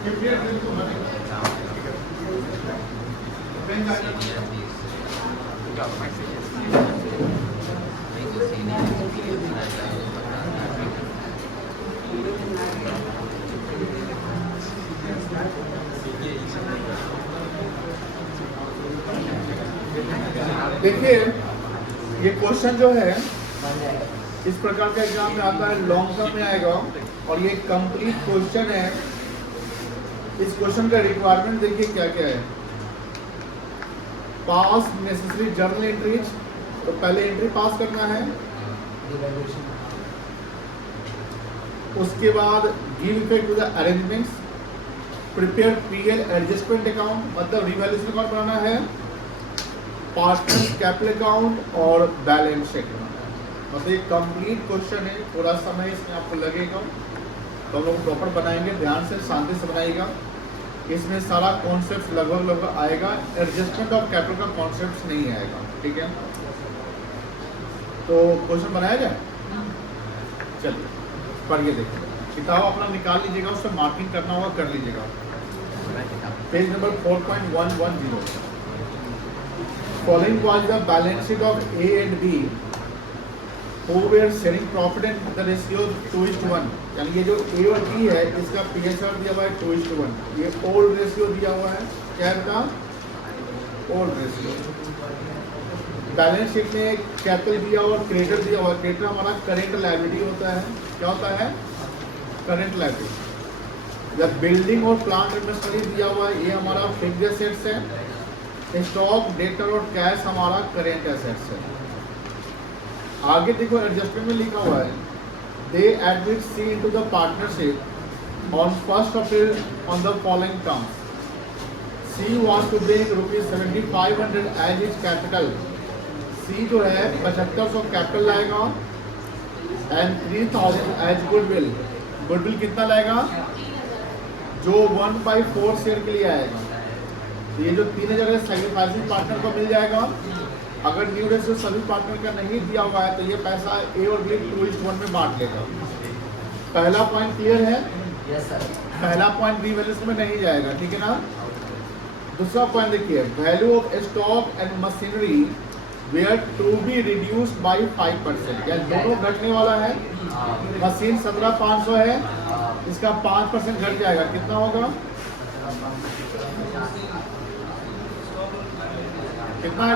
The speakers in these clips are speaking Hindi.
देखिए ये क्वेश्चन जो है इस प्रकार का एग्जाम में आता है, लॉन्ग टर्म में आएगा और ये कंप्लीट क्वेश्चन है। इस क्वेश्चन का रिक्वायरमेंट देखिए क्या क्या है। पास नेसेसरी जर्नल एंट्रीज, तो पहले एंट्री पास करना है। उसके बाद give effect to the arrangements, prepare PL adjustment account मतलब रिवैल्यूएशन अकाउंट बनाना है, पार्टनर कैपिटल अकाउंट और बैलेंस शीट। मतलब ये कंप्लीट क्वेश्चन है, थोड़ा समय इसमें आपको लगेगा तो हम लोग प्रॉपर बनाएंगे। ध्यान से शांति से बनाइएगा। इसमें सारा कॉन्सेप्ट लगभग आएगा, एडजस्टमेंट ऑफ कैपिटल का कॉन्सेप्ट नहीं आएगा। ठीक है, तो क्वेश्चन बनाया जाए। चलिए पढ़िए, देखिए किताब अपना निकाल लीजिएगा, उससे मार्किंग करना होगा कर लीजिएगा। Page number 4.110। Following was the balance sheet of A and B who were sharing profit and the ratio 2:1। यानी ये जो ए और बी है इसका पीएसआर दिया हुआ है 2:1। ये ओल्ड रेशियो दिया हुआ है, क्या था ओल्ड रेशियो। बैलेंस शीट में कैपिटल दिया हुआ और क्रेडिटर दिया हुआ है। क्रेडिटर हमारा करेंट लायबिलिटी होता है। क्या होता है? Current liability. जब बिल्डिंग और प्लांट इन्वेस्टमेंट दिया हुआ है, ये हमारा फिक्स्ड एसेट्स है। स्टॉक, डेटर और कैश हमारा करेंट एसेट्स है। आगे देखो एडजस्टमेंट में लिखा हुआ है, they admit C into the partnership on 1 April on the following terms. C wants to bring ₹7500 as his capital. C जो है 7500 कैपिटल लाएगा एंड 3000 एज गुडविल। गुडविल कितना लाएगा? जो 1/4 शेयर के लिए आएगा। ये जो 3000 है सैक्रिफाइसिंग पार्टनर को मिल जाएगा। अगर न्यू रेशियो सभी पार्टनर का नहीं दिया हुआ है तो ये पैसा ए और बी 2:1 में बांट लेगा। पहला पॉइंट क्लियर है? Yes sir. पहला पॉइंट रिवैल्यूएशन में नहीं जाएगा, ठीक है ना। दूसरा पॉइंट देखिए, value of stock and machinery were to be reduced by 5%। या दोनों घटने वाला है। मशीन 17,500 है, इसका 5% घट जाएगा, कितना होगा? कितना है?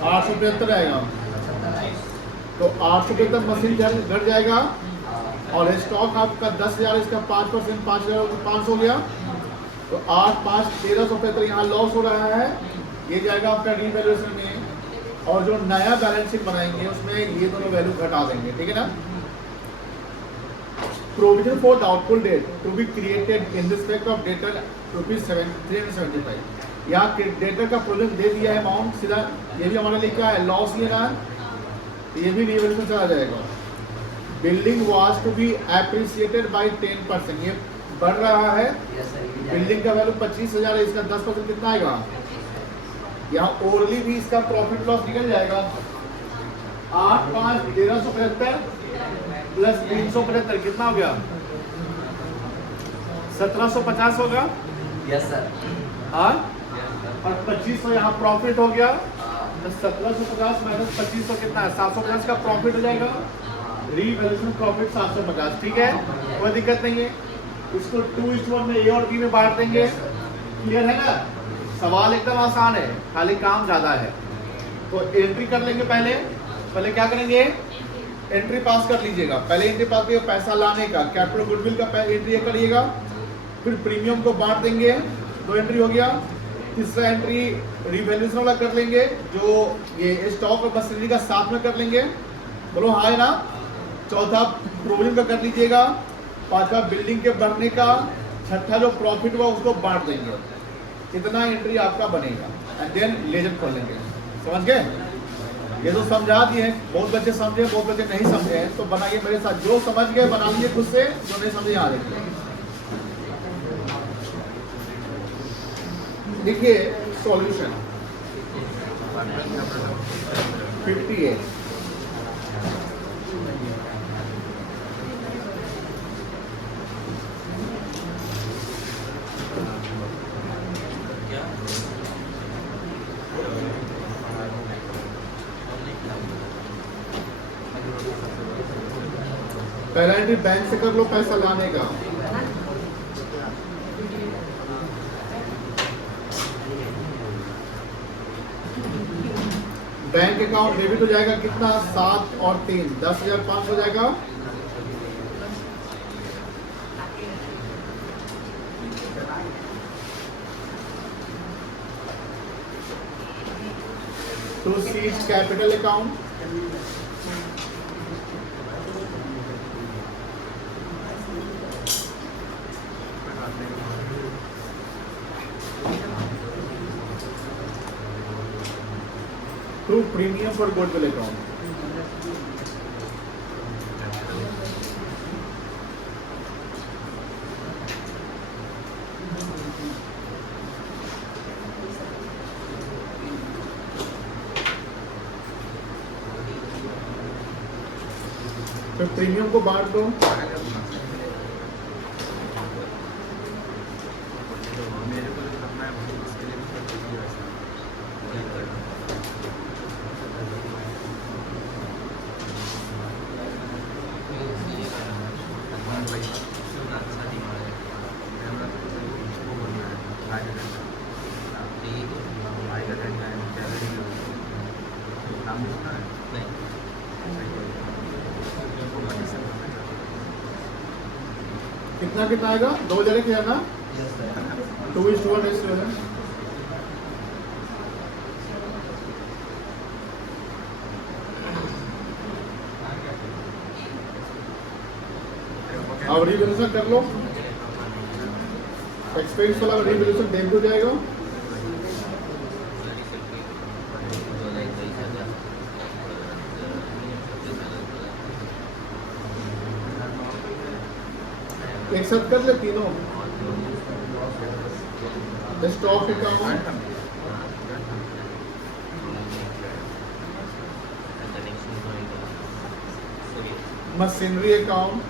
875 आएगा। तो 875 मशीन घट जाएगा और स्टॉक आपका 10,000, इसका 5%, 5,500 हो गया। तो 8, 5, 1375 यहाँ लॉस हो रहा है। ये जाएगा आपका रिवैल्यूएशन में। और जो नया बैलेंस शीट बनाएंगे उसमें ये दोनों वैल्यू घटा देंगे, ठीक है ना। Provision for doubtful debt to be created in respect of debtor ₹375। यहाँ डेटर का प्रोविजन दे दिया है अमाउंट सीधा, ये भी हमारा लिखा है लॉस ये रहा, ये भी रिवैल्यूएशन चला जाएगा। Building was to be appreciated by 10%, ये बढ़ रहा है। बिल्डिंग का वैल्यू 25,000 है, इसका 10% कितना आएगा? यहाँ ओवरली भी इसका प्रॉफिट लॉस निकल जाएगा। 8, 5, 1375 प्लस 375 कितना हो गया? 1750 होगा। Yes sir. हाँ, और 2500 यहाँ प्रॉफिट हो गया। तो 1750 माइनस 2500 कितना है? 750 का प्रॉफिट हो जाएगा। रीवैल्यूएशन प्रॉफिट 750, ठीक है, कोई दिक्कत नहीं है। इसको 2:1 में ए और बी में बांट देंगे। क्लियर है ना? सवाल एकदम आसान है, खाली काम ज्यादा है। तो एंट्री कर लेंगे। पहले क्या करेंगे? एंट्री पास कर लीजिएगा। पहले एंट्री पास करिए पैसा लाने का, कैपिटल गुडविल का एंट्री करिएगा। फिर प्रीमियम को बांट देंगे, 2 एंट्री हो गया। तीसरा एंट्री रिवैल्यूएशन वाला कर लेंगे, जो ये स्टॉक और मशीनरी का साथ में कर लेंगे। बोलो हाँ है ना। चौथा प्रोविजन का कर लीजिएगा। पांचवा बिल्डिंग के बढ़ने का। छठा जो प्रॉफिट हुआ उसको बांट देंगे। इतना एंट्री आपका बनेगा एंड देन लेजर खोल लेंगे। समझ गए? ये तो समझा दिए हैं, बहुत बच्चे समझे, बहुत बच्चे नहीं समझे हैं, तो बनाइए मेरे साथ। जो समझ गए बना लीजिए खुद से, जो नहीं समझे यहाँ देखिए। देखिए सॉल्यूशन 58 पहला एंट्री बैंक से कर लो पैसा लाने का। बैंक अकाउंट डेबिट हो जाएगा कितना, 7 और 3 10,500 हो जाएगा। टू सीट capital account, to premium for goodwill account. फिर प्रीमियम को बांट दो। कितना कितना आएगा, 2,000 क्या ना, 2:1 रेशियो है। अब रिवोल्यूशन कर लो, एक्सपेंस वाला रिवोल्यूशन बैंक हो जाएगा। एक साथ कर ले तीनों। Stock account, machinery account,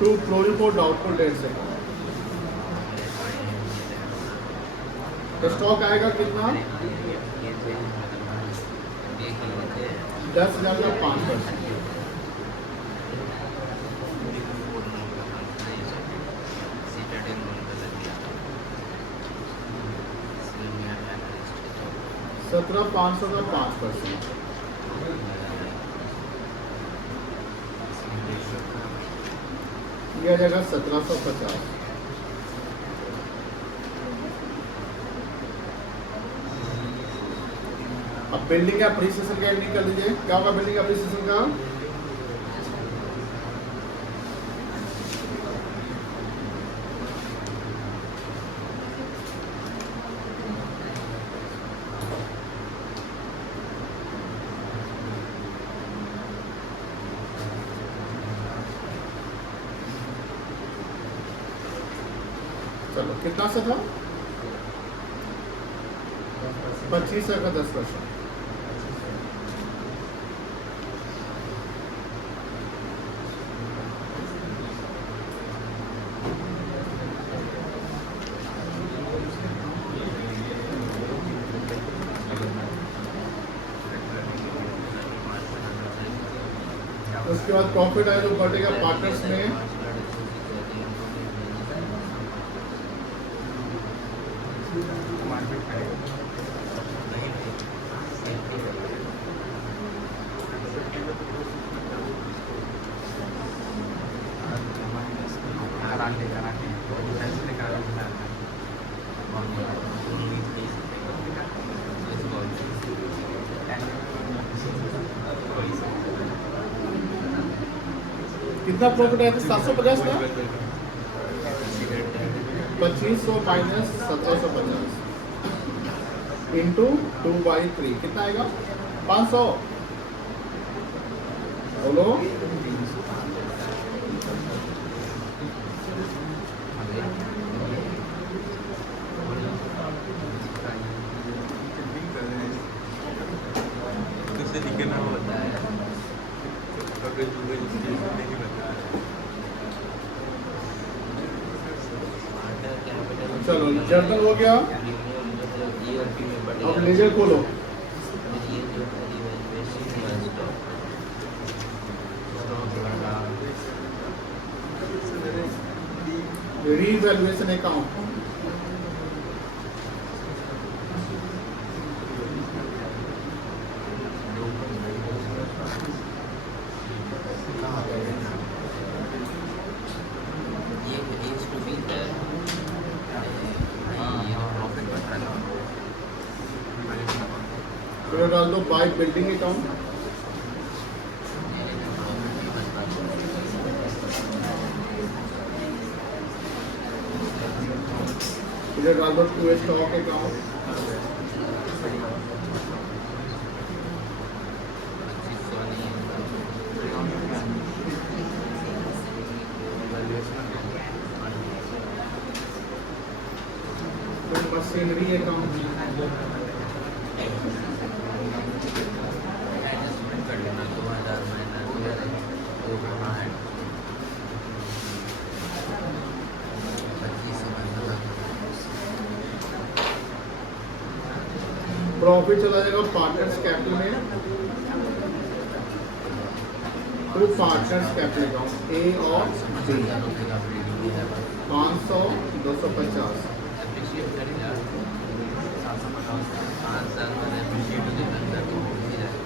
to closing for doubtful debts account. Stock आएगा कितना, 10,000 का 5%। $17,500 का 5%। यह जाएगा 1,750। अब बिल्डिंग एप्रिसिएशन का एंट्री कर लीजिए। क्या होगा बिल्डिंग एप्रिसिएशन का, चलो कितना सा था, 25,000 का 10%। उसके बाद प्रॉफिट आया जो बढ़ेगा पार्टनर्स में, कितना प्रॉफिट आया था, 750 का, 2500 माइनस 1750 इंटू 2/3 कितना आएगा, 500। बोलो चलो जर्नल हो गया। अब लेजर खोलो। ये जो इवैल्यूएशन हुआ स्टॉक वाला रीवैल्यूएशन अकाउंट, ये एज टू बी है। हाँ ये प्रॉफिट बन रहा है। फिर डाल दो बाय बिल्डिंग अकाउंट, इधर डाल दो टू स्टॉक अकाउंट, फिर मशीनरी अकाउंट, एडजस्टमेंट कर लेना 2000 महीना 2500 प्रॉफिट चला जाएगा पार्टनर्स कैपिटल में, टू पार्टनर्स कैपिटल अकाउंट ए और बी, 500 250, एप्रिशिएट करेगा 5 साल बाद एप्रिशिएट हो जाता है तो हो ही जाएगा।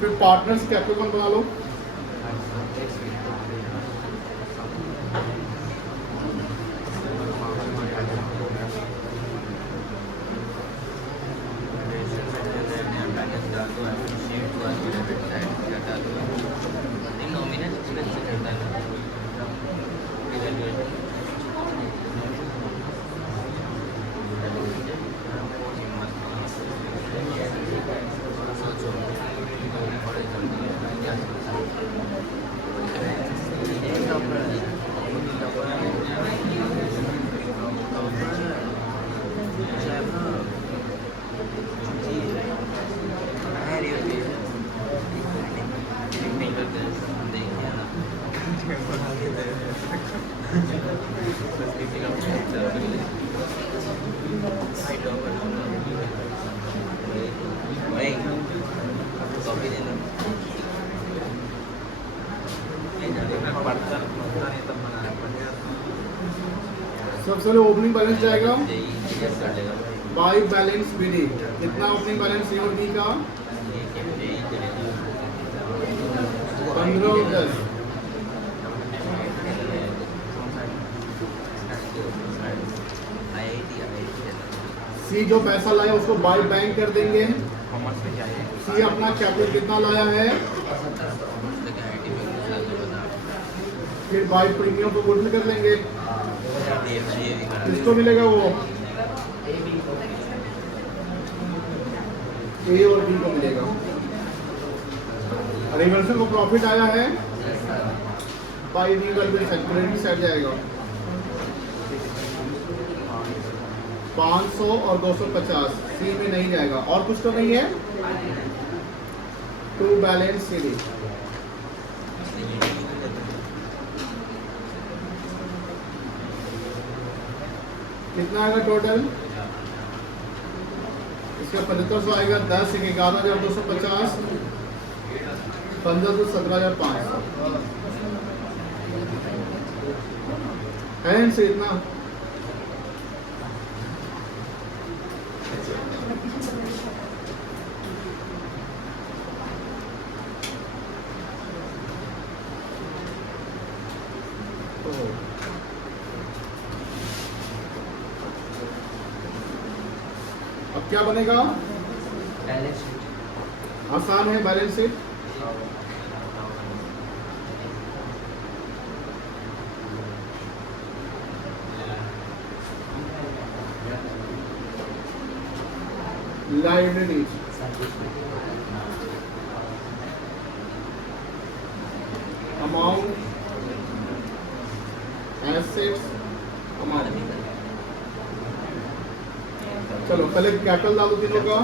फिर पार्टनर्स कैपिटल बना लो, सबसे पहले ओपनिंग बैलेंस जाएगा बाय बैलेंस बीडी, कितना ओपनिंग बैलेंस ए और बी का 15 और 10, सी जो पैसा लाया उसको बाय बैंक कर देंगे, सी अपना कैपिटल कितना लाया है, फिर बाय प्रीमियम को गुड कर लेंगे, किसको मिलेगा वो ए और बी को मिलेगा। रिवर्सल को प्रॉफिट आया है बाय रीवैल्यूएशन, क्रेडिट साइड जाएगा 500 और 250, सी में नहीं जाएगा। और कुछ तो नहीं है, टू बैलेंस सी कितना आएगा टोटल, इसका 7500 आएगा, 10 एक 11250, 15 तो 17500 है इनसे इतना। अब क्या बनेगा, आसान है balance sheet, liabilities, amount, assets, amount. चलो पहले कैपिटल डालो तीनों का,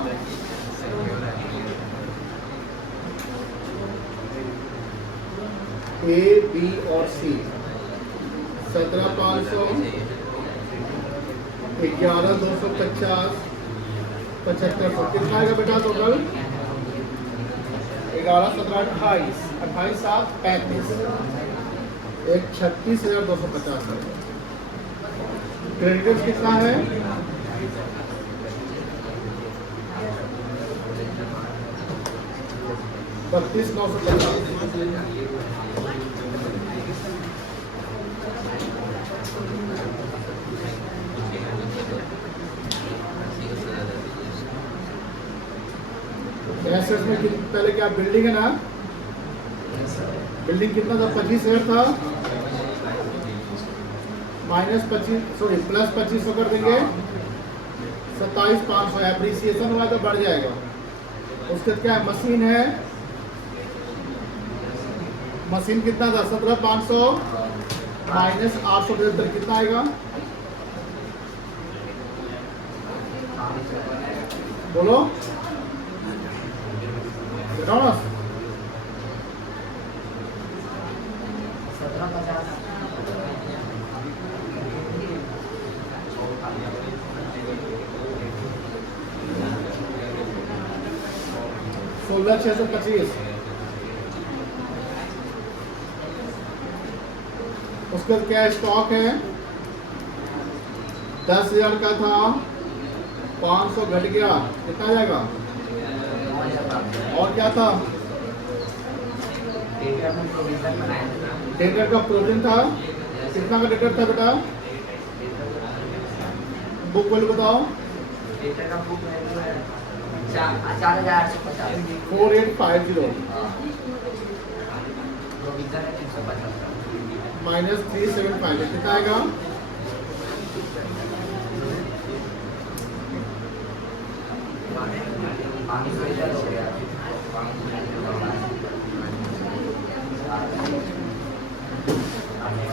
ए बी और सी 17,500 11,250 7500 कितना आएगा बेटा टोटल 11 17 28 28 7 35 एक 36,250 है। क्रेडिटर्स कितना है 32,950 एसेट्स में पहले क्या बिल्डिंग है ना बिल्डिंग कितना था 25,000 था प्लस 2500 कर देंगे 27,500 एप्रिसिएशन हुआ तो बढ़ जाएगा। उसके बाद क्या है मशीन है मशीन कितना था 17,500 माइनस 875 कितना आएगा बोलो बताओ ना 16,625 उसके बाद क्या स्टॉक है 10,000 का था 500 घट गया कितना आ जाएगा और क्या था डेटर का प्रोविजन था कितना का डेटर था बेटा बुक वैल्यू बताओ 4850 माइनस 375 कितना आएगा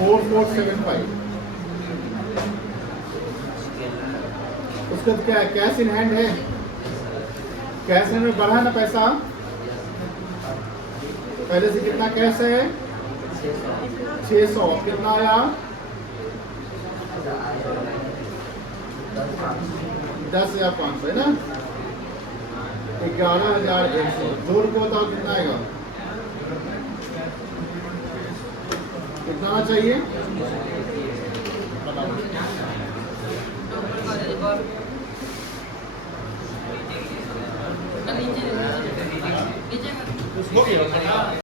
4475 उसके बाद क्या है कैश इन हैंड है कैश इन हैंड में बढ़ा ना पैसा पहले से कितना कैश है 600 कितना आया 10,500 है ना 11,100 जोड़ को बताओ कितना आएगा कितना आना चाहिए नीचे